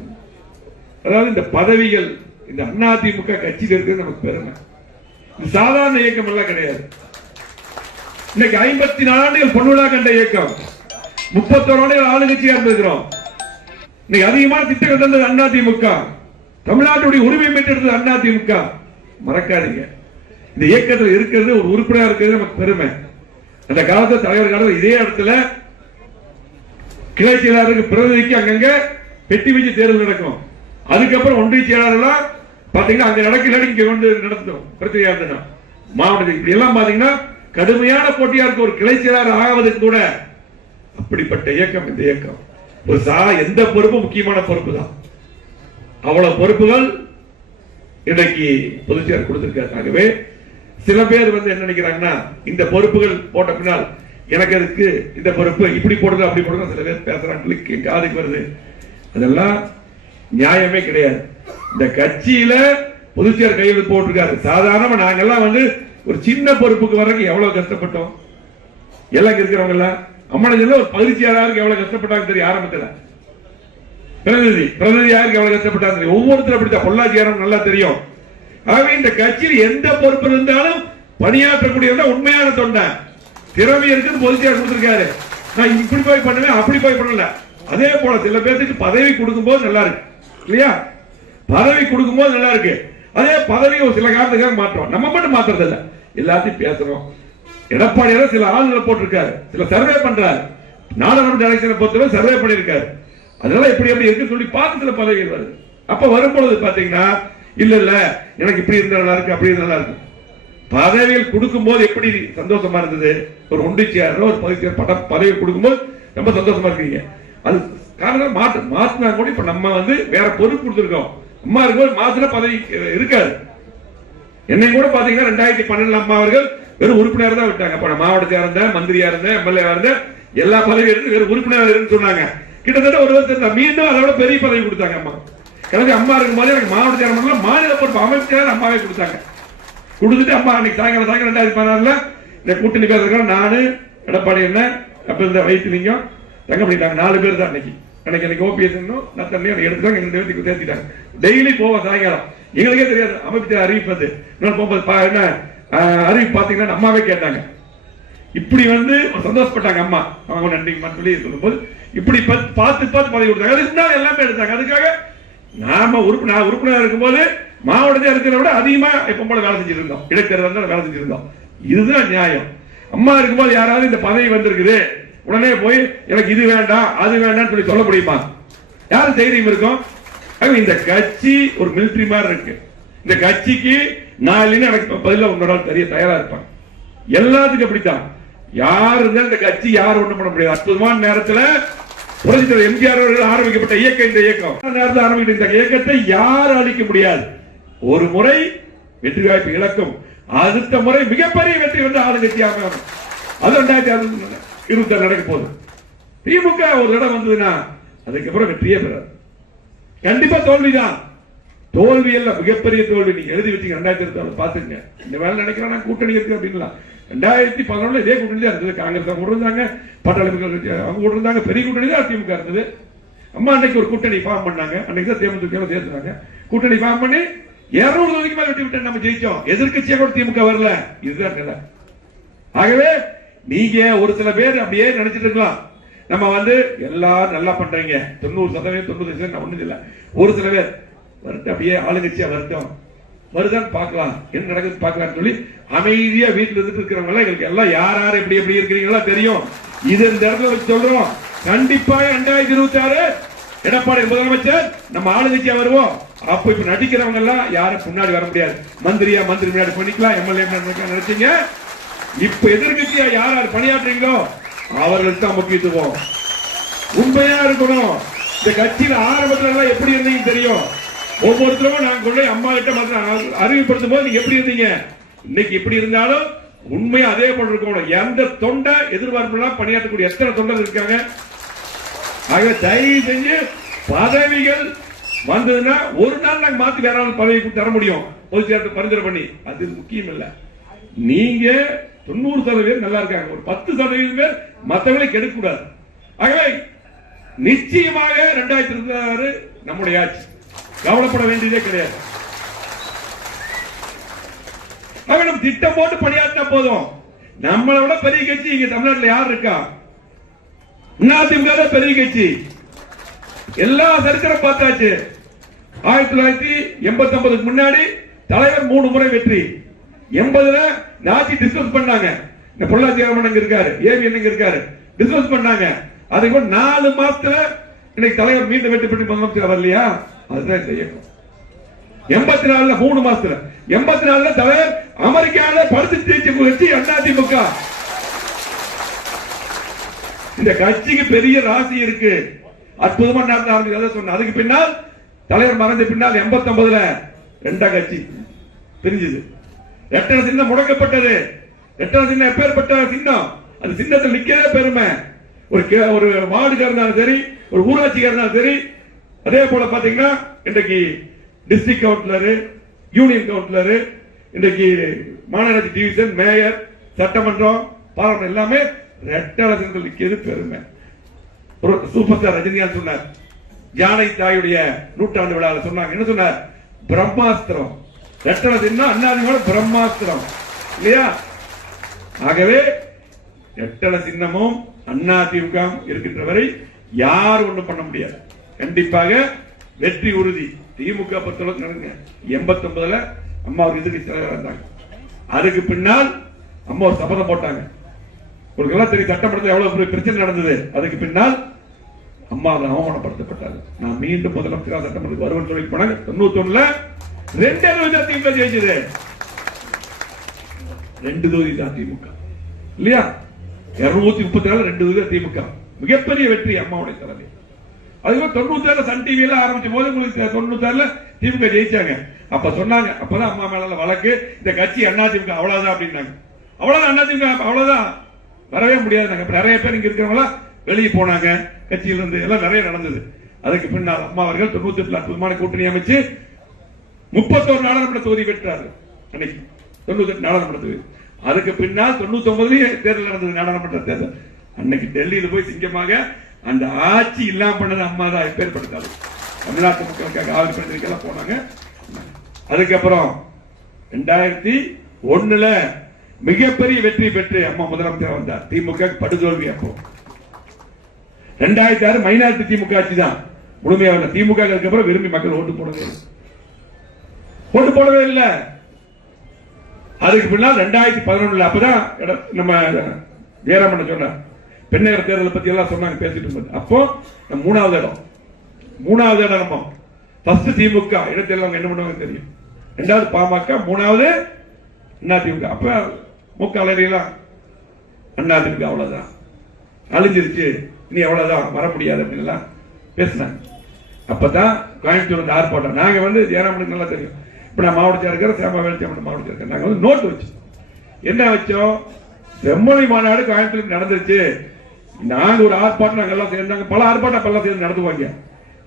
அதாவது இந்த பதவிகள் இந்த அதிமுக கட்சியில் இருக்கிறது நமக்கு பெருமை. இது சாதாரண இயக்கம் எல்லாம் கிடையாது. இன்னைக்கு 54 ஆண்டுகள் பொன்விழா கண்ட இயக்கம், 31 ஆண்டுகள் ஆளுங்கட்சியா இருந்திருக்கிறோம். இன்னைக்கு அதிகமான திட்டங்கள் தந்தது அதிமுக, தமிழ்நாட்டுடைய உரிமை மீட்டெடுத்தது அதிமுக. மறக்காதீங்க, இந்த இயக்கத்தில் இருக்கிறது ஒரு உறுப்பினராக இருக்கிறது நமக்கு பெருமை. அந்த காலத்தில் தலைவர் காலத்தில் இதே இடத்துல கிளை செயலாளருக்கு பிரதிநிதிக்கு அங்கங்க பெட்டி வச்சு தேர்தல் நடக்கும். அதுக்கப்புறம் ஒன்றிய செயலாளர் பாத்தீங்கன்னா அங்க நடக்கல இங்க கொண்டு நடத்தும் பிரச்சனை மாவட்டத்துக்கு. இப்படி எல்லாம் பாத்தீங்கன்னா கடுமையான போட்டியா இருக்க ஒரு கிளை செயலாளர் ஆவதற்கு கூட அப்படிப்பட்ட இயக்கம் இந்த இயக்கம். ஒரு எந்த பொறுப்பும் முக்கியமான பொறுப்பு தான். அவ்வளவு பொறுப்புகள் இன்னைக்கு பொதுச்செயலர் கொடுத்திருக்காங்க. சில பேர் வந்து என்ன நினைக்கிறாங்கன்னா, இந்த பொறுப்புகள் போட்ட பின்னால் எனக்கு அதுக்கு இந்த பொறுப்பு இப்படி போடுறது அப்படி போடுறது சில பேர் பேசுறாங்க, காதுக்கு வருது. அதெல்லாம் நியாயமே கிடையாது. இந்த கட்சியில பொதுச்செயலர் கையெழுத்து போட்டிருக்காரு. சாதாரணமா நாங்கெல்லாம் வந்து ஒரு சின்ன பொறுப்புக்கு வர்றதுக்கு எவ்வளவு கஷ்டப்பட்டோம். எல்லாம் இருக்கிறவங்க எல்லாம் அம்மனஜில ஒரு பகுதி செயலாளருக்கு எவ்வளவு கஷ்டப்பட்டாங்க தெரியும். ஆரம்பத்தில் பிரதிநிதியாருக்கு எவ்வளவு கஷ்டப்பட்டாங்க தெரியும். ஒவ்வொருத்தரும் அப்படித்தான். பொள்ளாச்சியாரம் நல்லா தெரியும். ஆகவே இந்த கட்சியில் எந்த பொறுப்பு இருந்தாலும் பணியாற்றக்கூடிய உண்மையான தொண்டை திறமை இருக்குது. பொதுச்செயலர் கொடுத்திருக்காரு. நான் இப்படி போய் பண்ணுவேன் அப்படி போய் பண்ணல. அதே போல சில பேருக்கு பதவி கொடுக்கும் போது நல்லா இருக்கு இல்லையா, பதவி கொடுக்கும் போது நல்லா இருக்கு. அதே பதவி ஒரு சில காரணத்துக்காக மாற்றோம். நம்ம மட்டும் மாத்துறது இல்ல, எல்லாத்தையும் பேசுறோம். எடப்பாடியார் சில ஆளுநரை போட்டிருக்காரு, சில சர்வே பண்றாரு. நாடாளுமன்ற எலெக்ஷனை பொறுத்தவரை சர்வே பண்ணிருக்காரு. அதனால எப்படி எப்படி இருக்கு சொல்லி பார்த்து சில பதவிகள் வருது. அப்ப வரும்பொழுது பாத்தீங்கன்னா இல்ல இல்ல எனக்கு இப்படி இருந்தா நல்லா இருக்கு அப்படி நல்லா இருக்கு. பதவிகள் கொடுக்கும் போது எப்படி சந்தோஷமா இருந்தது. ஒரு ஒன்றிய செயலாளர் ஒரு பதவி கொடுக்கும் போது ரொம்ப சந்தோஷமா இருக்கீங்க. அது காரணம் மாற்றினா கூட இப்ப நம்ம வந்து வேற பொறுப்பு கொடுத்திருக்கோம். அம்மா இருக்கும்போது மாத்திர பதவி இருக்காது. என்னை கூட பாத்தீங்கன்னா 2012 அம்மா அவர்கள் வெறும் உறுப்பினர் தான் விட்டாங்க. அப்ப மாவட்டத்தியா இருந்தேன், மந்திரியா இருந்தேன், எம்எல்ஏ இருந்தேன், எல்லா பதவியும் இருந்து வெறும் உறுப்பினர் இருந்து சொன்னாங்க. கிட்டத்தட்ட ஒரு வருஷம் மீண்டும் அதோட பெரிய பதவி கொடுத்தாங்க அம்மா. எனக்கு அம்மா இருக்கும் போது எனக்கு மாவட்ட சேர்மன் மாநில பொறுப்பு அமைச்சர் அம்மாவே கொடுத்தாங்க. கொடுத்துட்டு அம்மா அன்னைக்கு சாயங்காலம் 2016 இந்த கூட்டணி பேர் நானு எடப்பாடி என்ன அப்ப இந்த வைத்திலிங்கம் தங்க பண்ணிட்டாங்க. 4 பேர் தான் அன்னைக்கு ஓபிஎஸ் எடுத்துட்டாங்க. 2 பேருக்கு சேர்த்துட்டாங்க. டெய்லி போவோம் சாயங்காலம். எங்களுக்கே தெரியாது அமைச்சர் அறிவிப்பது என்ன அறிவிப்பு பாத்தீங்கன்னா அம்மாவே கேட்டாங்க. இப்படி சந்தோஷப்பட்டாங்க அம்மா. அவங்க நன்றி சொல்லி சொல்லும் போது இப்படி பார்த்து பதவி கொடுத்தாங்க. அதுக்கு எல்லாமே எடுத்தாங்க. அதுக்காக நாம உறுப்பினர் இருக்கும்போது மாவட்டத்தில் இருக்கிறத விட அதிகமா எப்ப போல வேலை செஞ்சிட்டு இருந்தோம். இடைத்தேர்தல் வேலை செஞ்சிருந்தோம். இதுதான் நியாயம். அம்மா இருக்கும்போது யாராவது இந்த பதவி வந்திருக்குது உடனே போய் எனக்கு இது வேண்டாம் அது வேண்டாம் சொல்லி சொல்ல முடியுமா? யாரும் தைரியம் இருக்கும்? இந்த கட்சி ஒரு மிலிட்டரி மாதிரி இருக்கு. இந்த கட்சிக்கு நான் எனக்கு பதில உன்னோட தெரிய தயாரா இருப்பாங்க. எல்லாத்துக்கும் அப்படித்தான். யாரு இருந்தாலும் இந்த கட்சி யாரும் ஒண்ணும் பண்ண முடியாது. அற்புதமான நேரத்தில் புரட்சித்தலைவர் எம்ஜிஆர் அவர்கள் ஆரம்பிக்கப்பட்ட இயக்கம் இந்த இயக்கம். நேரத்தில் ஆரம்பிக்கிற இந்த இயக்கத்தை யாரும் அழிக்க முடியாது. ஒரு முறை வெற்றி வாய்ப்பு இழக்கும், அடுத்த முறை மிகப்பெரிய வெற்றி வந்து ஆளுங்கட்சியாக அது 2026 நடக்க போகுது. திமுக ஒரு இடம் வந்ததுன்னா அதுக்கப்புறம் வெற்றியே பெறாது. கண்டிப்பா தோல்விதான். தோல்வி அல்ல, மிகப்பெரிய தோல்வி. நீங்க எழுதி வச்சீங்க 2026 பாத்துங்க. இந்த வேலை நினைக்கிறேன் கூட்டணி இருக்கு அப்படின்னா 2011 இதே கூட்டணி தான் இருந்தது. காங்கிரஸ் அவங்க இருந்தாங்க, பட்டாளி அவங்க கூட இருந்தாங்க. பெரிய கூட்டணி தான் திமுக இருந்தது. அம்மா அன்னைக்கு ஒரு கூட்டணி ஃபார்ம் பண்ணாங்க. அன்னைக்கு தான் தேமுதிக சேர்த்துனாங்க. கூட்டணி ஃபார்ம் பண்ணி 200 தொகுதிக்கு மேல வெட்டி விட்டு நம்ம ஜெயிச்சோம். எதிர்கட்சியா கூட திமுக வரல. இதுதான் நிலை. ஆகவே நீங்க ஒரு சில பேர் அப்படியே நினைச்சிட்டு இருக்கலாம், நம்ம எல்லாரும் நல்லா பண்றீங்க 90% 90% ஒண்ணும் இல்ல. ஒரு சில பேர் வரட்டும், அப்படியே ஆளுங்கட்சியா வரட்டும், வருதான் பார்க்கலாம், என்ன நடக்குது பார்க்கலாம் சொல்லி அமைதியா வீட்டுல இருந்துட்டு இருக்கிறவங்க எங்களுக்கு எல்லாம் யார் யார் எப்படி எப்படி இருக்கிறீங்களா தெரியும். இது இந்த இடத்துல வச்சு சொல்றோம். கண்டிப்பா 2026 எடப்பாடி முதலமைச்சர் நம்ம ஆளுங்கட்சியா வருவோம். அப்ப இப்ப நடிக்கிறவங்க எல்லாம் யாரும் முன்னாடி வர முடியாது. மந்திரி முன்னாடி பண்ணிக்கலாம், எம்எல்ஏ நினைச்சீங்க. இப்ப எதிர்கட்சியா யார் யார் பணியாற்றுறீங்களோ அவர்களுக்கு தான் முக்கியத்துவம். உண்மையா இருக்கணும். இந்த கட்சியில ஆரம்பத்துல எல்லாம் எப்படி இருந்தீங்க தெரியும். ஒவ்வொருத்தரும் நாங்க கொண்டு அம்மா கிட்ட அறிவுப்படுத்தும் போது நீங்க எப்படி இருந்தீங்க, இன்னைக்கு எப்படி இருந்தாலும் உண்மையா அதே போல இருக்கணும். எந்த தொண்டை எதிர்பார்ப்பு பணியாற்றக்கூடிய எத்தனை தொண்டர் இருக்காங்க. ஆக தயவு செஞ்சு பதவிகள் வந்ததுன்னா ஒரு நாள் நாங்க மாத்தி வேற பதவி தர முடியும், பொதுச் செயலாளர் பரிந்துரை பண்ணி. அது முக்கியம் இல்ல. நீங்க 90% நல்லா இருக்காங்க, ஒரு 10% பேர் மற்றவர்களை கெடுக்க கூடாது. ஆகவே நிச்சயமாக 2026 நம்முடைய ஆட்சி, கவலைப்பட வேண்டியதே கிடையாது. நம்ம திட்டம் போட்டு பணியாற்றினா போதும். நம்மளை விட பெரிய கட்சி இங்க தமிழ்நாட்டில் யார் இருக்கா? அதிமுக பெரிய கட்சி. எல்லா சரித்திரம் பார்த்தாச்சு. 1989 முன்னாடி தலைவர் 3 முறை வெற்றி. 80ல ஆட்சி டிஸ்கஸ் பண்ணாங்க. இந்த பொள்ளாச்சி அங்க இருக்காரு, ஏவி என்ன இருக்காரு, டிஸ்கஸ் பண்ணாங்க. அதுக்கு 4 மாசத்துல இன்னைக்கு தலைவர் மீண்டும் வெற்றி பெற்று முதலமைச்சர் வரலையா? அதுதான் இந்த இயக்கம். 84ல 3 மாசத்துல 84ல தலைவர் அமெரிக்கால படுத்து தேய்ச்சி கட்சி அதிமுக. இந்த கட்சிக்கு பெரிய ராசி இருக்கு. அற்புதமா நடந்த சொன்ன. அதுக்கு பின்னால் தலைவர் மறைஞ்ச பின்னால் 89ல 2 கட்சி பிரிஞ்சது. ரெட்டை சின்னம் முடக்கப்பட்டது. ரெட்டை சின்னம் எப்பேற்பட்ட சின்னம், அந்த சின்னத்தில் நிக்கிறதே பெருமை. ஒரு வார்டுக்காக இருந்தாலும் சரி, ஒரு ஊராட்சிக்காக இருந்தாலும் சரி. அதே போல பாத்தீங்கன்னா இன்றைக்கு டிஸ்ட்ரிக்ட் கவுன்சிலர், யூனியன் கவுன்சிலர், இன்றைக்கு மாநகராட்சி டிவிஷன், மேயர், சட்டமன்றம், பாராளுமன்றம் எல்லாமே ரெட்டை சின்னத்தில் நிக்கிறது பெருமை. சூப்பர் ஸ்டார் ரஜினிகாந்த் சொன்னார், ஜானை தாயுடைய 100ஆண்டு விழாவில் சொன்னாங்க. என்ன சொன்னார்? பிரம்மாஸ்திரம். ரெட்டை சின்னம் அண்ணாதிமுக பிரம்மாஸ்திரம் இல்லையா? ஆகவே ரெட்டை சின்னமும் அதிமுக இருக்கின்ற வரை யார் ஒண்ணும் பண்ண முடியாது. கண்டிப்பாக வெற்றி உறுதி. திமுக பொறுத்தளவுக்கு நடங்க. 89ல அம்மா ஒரு எதிர்கட்சி தலைவர் இருந்தாங்க. அதுக்கு பின்னால் அம்மா ஒரு சபதம் போட்டாங்க. உங்களுக்கு தெரியும் சட்டமன்றத்தில் எவ்வளவு பிரச்சனை நடந்தது. அதுக்கு பின்னால் அம்மா அவமானப்படுத்தப்பட்டாங்க. நான் மீண்டும் முதலமைச்சர் சட்டமன்றத்துக்கு வருவேன் சொல்லி போனாங்க. 91ல 2 தொகுதி திமுக ஜெயிச்சது. 2 தொகுதி தான் திமுக இல்லையா? 234 2 தொகுதி திமுக. மிகப்பெரிய வெற்றி அம்மாவுடைய தலைமை. அதுக்கு 96 சன் டிவில ஆரம்பிச்ச போது உங்களுக்கு 96ல திமுக ஜெயிச்சாங்க. அப்ப சொன்னாங்க, அப்பதான் அம்மா மேல வழக்கு, இந்த கட்சி அதிமுக அவ்வளவுதான் அப்படின்னாங்க. அவ்வளவுதான் அதிமுக அவ்வளவுதான், வரவே முடியாது. நிறைய பேர் இங்க இருக்கிறவங்களா வெளியே போனாங்க கட்சியில இருந்து, எல்லாம் நிறைய நடந்தது. அதுக்கு பின்னால் அம்மா அவர்கள் 98 அற்புதமான கூட்டணி அமைச்சு 31 நாடாளுமன்ற தொகுதி பெற்றார்கள். அன்னைக்கு 98 நாடாளுமன்ற தொகுதி. அதுக்கு பின்னால் 99 தேர்தல் நடந்தது, நாடாளுமன்ற தேர்தல். அன்னைக்கு டெல்லியில போய் சிங்கமாக அந்த ஆட்சி இல்லாம பண்ணது அம்மா தான். பேர்படுத்தாது தமிழ்நாட்டு மக்களுக்காக ஆறு பேருக்கெல்லாம் போனாங்க. அதுக்கப்புறம் 2001 மிகப்பெரிய வெற்றி பெற்று அம்மா முதலமைச்சர் வந்தார். திமுக படுதோல்வி. அப்போ 2006 மைனாரிட்டி திமுக ஆட்சி தான் முழுமையாக. திமுக அதுக்கப்புறம் விரும்பி மக்கள் ஓட்டு போடவே இல்லை. அதுக்கு பின்னால் 2011 அப்பதான் நம்ம ஜெயராமன் சொன்னார், பெண்ணகர தேர்தலை பத்தி எல்லாம் சொன்னாங்க, பேசிட்டு இருந்தது. அப்போ மூணாவது இடம் நம்ம ஃபர்ஸ்ட் திமுக இடத்தில் அவங்க என்ன பண்ணுவாங்க தெரியும். 2வது பாமக, 3வது அதிமுக. அப்ப முக அலையெல்லாம் அதிமுக அவ்வளவுதான் அழிஞ்சிருச்சு, இனி அவ்வளவுதான் வர முடியாது அப்படின்னு பேசினாங்க. அப்பதான் கோயம்புத்தூர் ஆர்ப்பாட்டம். நாங்க ஜெயராமனுக்கு நல்லா தெரியும். இப்ப நான் மாவட்டத்தில் இருக்கிற சேமா வேலுச்சாமி மாவட்டத்தில் இருக்கிறேன். நாங்க நோட்டு வச்சோம். என்ன வச்சோம், செம்மொழி மாநாடு கோயம்புத்தூர் நடந்துருச்சு. நாங்க ஒரு ஆர்ப்பாட்டம் நாங்க எல்லாம் சேர்ந்தாங்க. பல ஆர்ப்பாட்டம் எல்லாம் சேர்ந்து நடத்துவாங்க.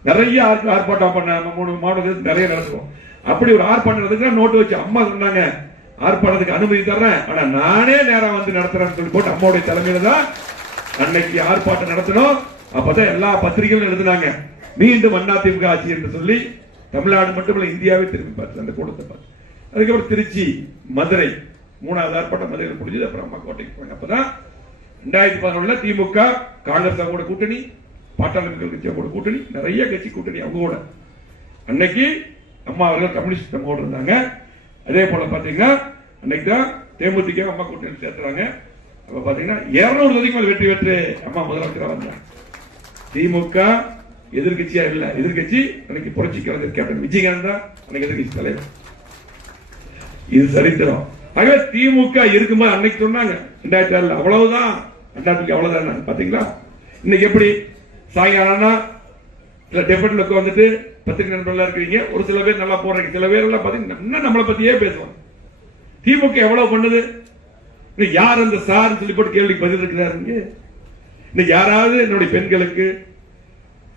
நிறைய ஆர்ப்பாட்டம் பண்ண 3 மாவட்டத்தில் நிறைய நடத்துவோம். அப்படி ஒரு ஆர்ப்பாட்டம் நடந்துச்சுன்னா நோட்டு வச்சு அம்மா சொன்னாங்க, ஆர்ப்பாட்டத்துக்கு அனுமதி தர்றேன், ஆனா நானே நேரம் நடத்துறேன்னு சொல்லி போட்டு அம்மாவுடைய தலைமையில தான் அன்னைக்கு ஆர்ப்பாட்டம் நடத்தணும். அப்பதான் எல்லா பத்திரிகைகளும் எழுதினாங்க, மீண்டும் அதிமுக ஆட்சி என்று சொல்லி. தமிழ்நாடு மட்டுமல்ல, இந்தியாவே திரும்பி பார்த்து அந்த கூட்டத்தை பார்த்து. அதுக்கப்புறம் திருச்சி, மதுரை 3வது ஆர்ப்பாட்டம் மதுரையில் முடிஞ்சது. அப்புறம் அம்மா கோட்டைக்கு போனாங்க. அப்பதான் 2011 திமுக காங்கிரஸ் கூட கூட்டணி, பாட்டாளி மக்கள் கட்சி கூட கூட்டணி, நிறைய கட்சி கூட்டணி அவங்க கூட. அன்னைக்கு அம்மா அவர்கள் கம்யூனிஸ்ட் நம்ம கூட இருந்தாங்க. அதே போல பாத்தீங்கன்னா அன்னைக்கு தான் தேமுதிக அம்மா கூட்டணி சேர்த்துறாங்க. அப்ப பாத்தீங்கன்னா 200 தொகுதிக்கு மேல் வெற்றி பெற்று அம்மா முதலமைச்சராக வந்தாங்க. திமுக எதிர்கட்சியா இல்ல, எதிர்கட்சி அன்னைக்கு புரட்சி கலைஞர் கேப்டன் விஜயகாந்த் தான் அன்னைக்கு எதிர்கட்சி தலைவர். இது சரித்திரம். ஆகவே திமுக இருக்கும்போது அன்னைக்கு சொன்னாங்க 2006 அவ்வளவுதான், அதிமுக அவ்வளவுதான். பாத்தீங்களா இன்னைக்கு எப்படி சாயங்காலம்னா டெபேட்ல வந்துட்டு பத்திரிகை நண்பர்களா இருக்கீங்க, ஒரு சில பேர் நல்லா போறாங்க, சில பேர் எல்லாம் பாத்தீங்கன்னா நம்மளை பத்தியே பேசுவாங்க. திமுக எவ்வளவு பண்ணுது, யார் அந்த சார் சொல்லி போட்டு கேள்விக்கு பதில் இருக்கிறாருங்க. இன்னைக்கு யாராவது என்னுடைய பெண்களுக்கு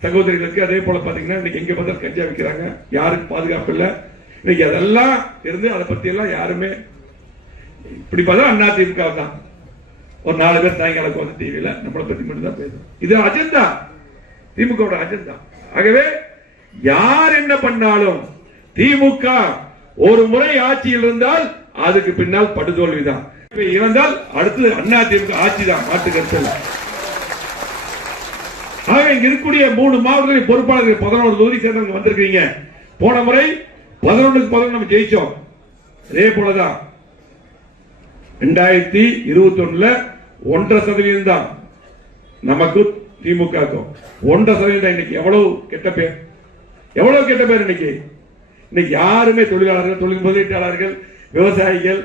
சகோதரிகளுக்கு அதே போல பாத்தீங்கன்னா இன்னைக்கு எங்க பார்த்தாலும் கஞ்சா வைக்கிறாங்க, யாருக்கு பாதுகாப்பு இல்ல. இன்னைக்கு அதெல்லாம் இருந்து அதை பத்தி எல்லாம் யாருமே இப்படி பார்த்தா அதிமுக தான். ஒரு 4 பேர் சாயங்காலம் வந்து டிவியில நம்மளை பத்தி மட்டும் தான் பேசும். இது அஜெண்டா, திமுக அஜெண்டா. ஆகவே யார் என்ன பண்ணாலும் திமுக ஒரு முறை ஆட்சியில் இருந்தால் அதுக்கு பின்னால் படுதோல்விதான். இருந்தால் அடுத்து அதிமுக ஆட்சி தான், மாற்று கருத்து. ஆக இங்க இருக்கக்கூடிய 3 மாவட்டங்களின் பொறுப்பாளர்கள் 11 தொகுதி சேர்ந்தவங்க வந்திருக்கீங்க. போன முறை 11க்கு 11 நம்ம ஜெயிச்சோம். அதே போலதான் 2021 1.5% தான் நமக்கு திமுக 1.5%. இன்னைக்கு எவ்வளவு கெட்ட பேர், எவ்வளவு கெட்ட பேர். இன்னைக்கு யாருமே தொழிலாளர்கள், தொழில் முதலீட்டாளர்கள், விவசாயிகள்,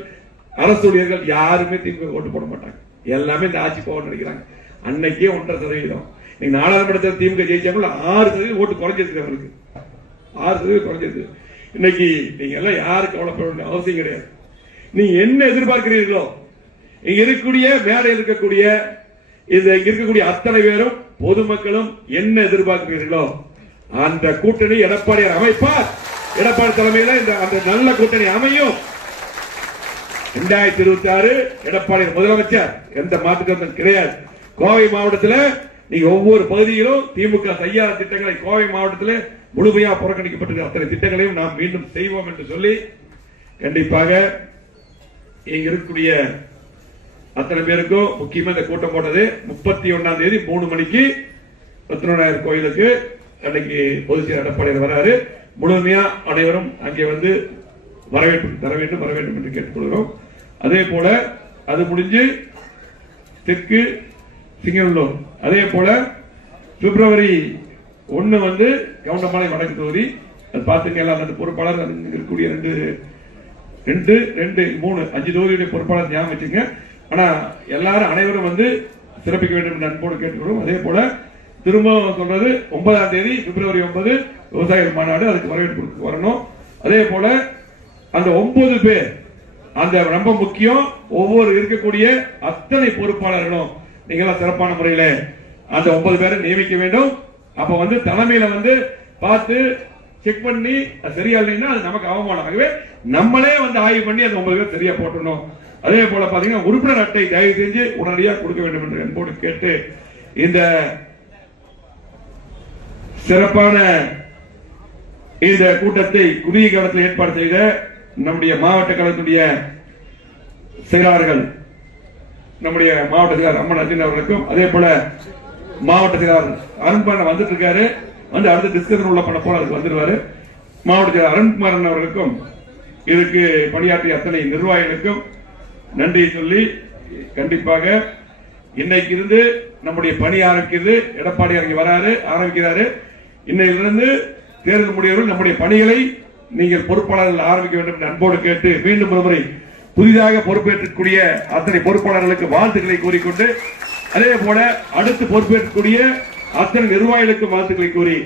அரசு ஊழியர்கள் யாருமே திமுக ஓட்டு போட மாட்டாங்க. எல்லாமே இந்த ஆட்சி போக நினைக்கிறாங்க. அன்னைக்கே 1.5%. நீங்க நாடாளுமன்றத்தில் திமுக ஜெயிச்சாங்க 6% ஓட்டு குறைஞ்சிருக்கு. அவருக்கு 6% குறைஞ்சிருக்கு. இன்னைக்கு நீங்க எல்லாம் யாருக்கு கவலைப்பட வேண்டிய அவசியம் கிடையாது. நீங்க என்ன எதிர்பார்க்கிறீர்களோ, இங்க இருக்கக்கூடிய மேலே இருக்கக்கூடிய இங்க இருக்கக்கூடிய அத்தனை பேரும் பொதுமக்களும் என்ன எதிர்பார்க்கிறீர்களோ அந்த கூட்டணி எடப்பாடியார் அமைப்பார். எடப்பாடி தலைமையில அந்த நல்ல கூட்டணி அமையும். 2026 எடப்பாடி முதலமைச்சர், எந்த மாற்று கிடையாது. கோவை மாவட்டத்தில் நீங்க ஒவ்வொரு பகுதியிலும் திமுக செய்யாத திட்டங்களை கோவை மாவட்டத்தில் முழுமையாக புறக்கணிக்கப்பட்டிருக்கிற அத்தனை திட்டங்களையும் நாம் மீண்டும் செய்வோம் என்று சொல்லி கண்டிப்பாக இங்க இருக்கக்கூடிய அத்தனை பேருக்கும் முக்கியமா இந்த கூட்டம் போட்டது 31ஆம் தேதி 3 மணிக்கு ரத்னநாயகர் கோயிலுக்கு அன்னைக்கு பொதுச் செயலர் எடப்பாடியார் வராரு. முழுமையா அனைவரும் அங்கே வந்து வரவேற்பு தர வேண்டும் என்று கேட்டுக்கொள்கிறோம். அதே போல அது முடிஞ்சு தெற்கு சிங்கநல்லூர், அதே போல பிப்ரவரி 1 வந்து கவுண்டமலை வடக்கு தொகுதி. அது பார்த்துங்க எல்லாம் அந்த பொறுப்பாளர் இருக்கக்கூடிய 2, 3, 5 தொகுதியுடைய பொறுப்பாளர் ஞாபகம் வச்சுங்க. ஆனா எல்லாரும் அனைவரும் வந்து சிறப்பிக்க வேண்டும் என்று அன்போடு கேட்டுக்கொள்வோம். அதே போல திரும்ப சொல்றது 9ஆம் தேதி பிப்ரவரி 9 விவசாயிகள் மாநாடு, அதுக்கு வரவேற்பு வரணும். அதே போல அந்த 9 பேர் அந்த ரொம்ப முக்கியம். ஒவ்வொரு இருக்கக்கூடிய அத்தனை பொறுப்பாளர்களும் நீங்க சிறப்பான முறையில அந்த 9 பேரை நியமிக்க வேண்டும். அப்ப வந்து தலைமையில வந்து பார்த்து செக் பண்ணி சரியா இல்லைன்னா அது நமக்கு அவமானம். ஆகவே நம்மளே வந்து ஆய்வு பண்ணி அந்த 9 பேர் சரியா போட்டணும். அதே போல பாத்தீங்கன்னா உறுப்பினர் அட்டை தயவு செஞ்சு உடனடியாக கொடுக்க வேண்டும் என்று என்போடு கேட்டு இந்த சிறப்பான இந்த கூட்டத்தை குறுகிய காலத்தில் ஏற்பாடு செய்த நம்முடைய மாவட்ட கழகத்துடைய செயலாளர்கள், நம்முடைய மாவட்ட செயலாளர் அம்மன் அர்ஜுன் அவர்களுக்கும், அதே போல மாவட்ட செயலாளர் அருண்பான் வந்துட்டு இருக்காரு, வந்து அடுத்த டிஸ்கஷன் உள்ள பண்ண போல அதுக்கு வந்துருவாரு. மாவட்ட செயலாளர் அருண்குமாரன் அவர்களுக்கும் இதுக்கு பணியாற்றிய அத்தனை நிர்வாகிகளுக்கும் நன்றி சொல்லி, கண்டிப்பாக இன்னைக்கு இருந்து நம்முடைய பணி ஆரம்பிக்கிறது. எடப்பாடி ஆரம்பிக்கிறாரு. இன்னையிலிருந்து தேர்தல் முடியவர்கள் நம்முடைய பணிகளை நீங்கள் பொறுப்பாளர்கள் ஆரம்பிக்க வேண்டும் என்று அன்போடு கேட்டு மீண்டும் ஒருமுறை புதிதாக பொறுப்பேற்றக்கூடிய அத்தனை பொறுப்பாளர்களுக்கு வாழ்த்துக்களை கூறிக்கொண்டு, அதே போல அடுத்து பொறுப்பேற்கக்கூடிய அத்தனை நிர்வாகிகளுக்கு வாழ்த்துக்களை கூறி